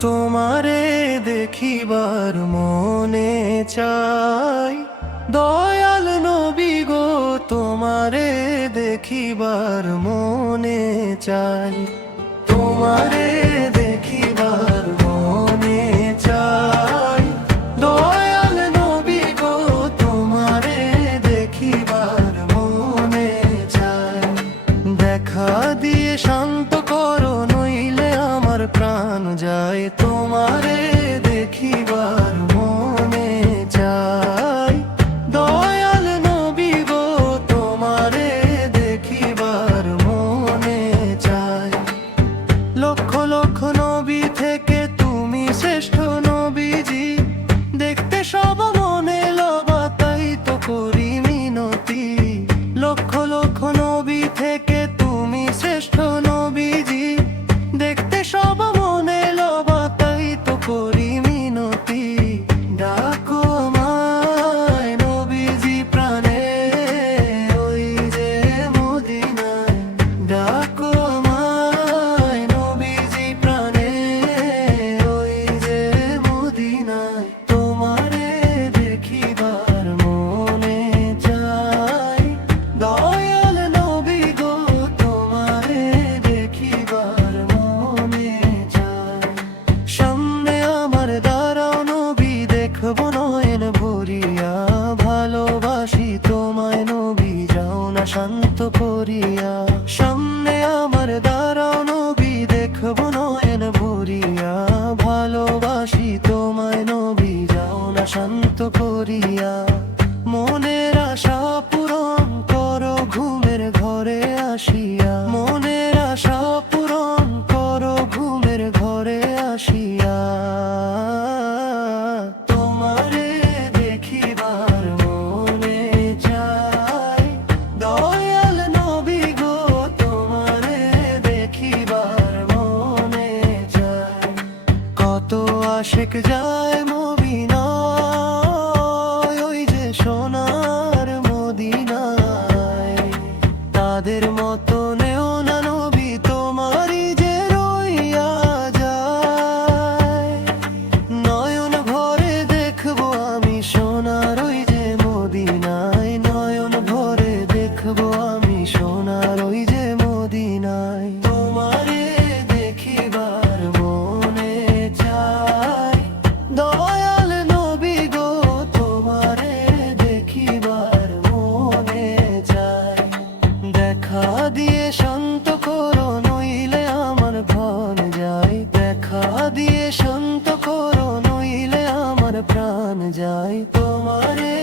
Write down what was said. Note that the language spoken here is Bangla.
তোমারে দেখিবার মনে চাই, দয়াল নবী গো তোমারে দেখিবার মনে চাই। তোমারে দেখিবার মনে চাই, দয়াল নবী গো তোমারে দেখিবার মনে চাই। দেখা দিয়ে শান্ত করো নইলে আমার প্রাণ যায়। তোমারে দেখিবার মনে চাই, দয়াল নবী গো তোমারে দেখিবার মনে চাই। লক্ষ লক্ষ নবী থেকে তুমি শ্রেষ্ঠ নবীজি, দেখতে সব মনে লবা তাই তো করি মিনতি। লক্ষ লক্ষ নবী থেকে তুমি শ্রেষ্ঠ নবীজি, দেখতে সব মনে লবা তাই তো করি মিনতি। ডাকো আমায় নবীজি প্রাণে ওই যে মদিনায়, ডাকো আমায় নবীজি প্রাণে ওই যে মদিনায়। তোমারে দেখিবার মনে চাই, দয়াল নবী গো তোমারে দেখিবার মনে চাই। সামনে আমার দাঁড়াও নবী, দেখবো নয়ন ভরিয়া, ভালোবাসি তোমায় নবী যাও না শান্ত করিয়া। সামনে আমার দাঁড়াও নবী, দেখবো নয়ন ভরিয়া, ভালোবাসি তোমায় নবী যাও না শান্ত করিয়া। মনের আশা পূরণ করো ঘুমের ঘরে আসিয়া, মনের আশা পূরণ করো ঘুমের ঘরে আসিয়া। তোমারে দেখিবার মনে চাই, দয়াল নবী গো তোমারে দেখিবার মনে চাই। কত আশিক যায় মদিনায়, ওই যে সোনার মদিনায়। তাদের মতো নেও না নবী তোমারই যে রইয়া যায়। নয়ন ভরে দেখবো আমি সোনার ওই যে মদিনায়, নয়ন ভরে দেখবো আমি সোনার ওই যে মদিনায়। তোমারে দেখিবার মনে চাই, দয়াল নবী গো তোমারে দেখিবার মনে চাই। দেখা দিয়ে শান্ত করো নইলে আমার প্রাণ যায়, দেখা দিয়ে শান্ত করো নইলে আমার প্রাণ যায়। তোমারে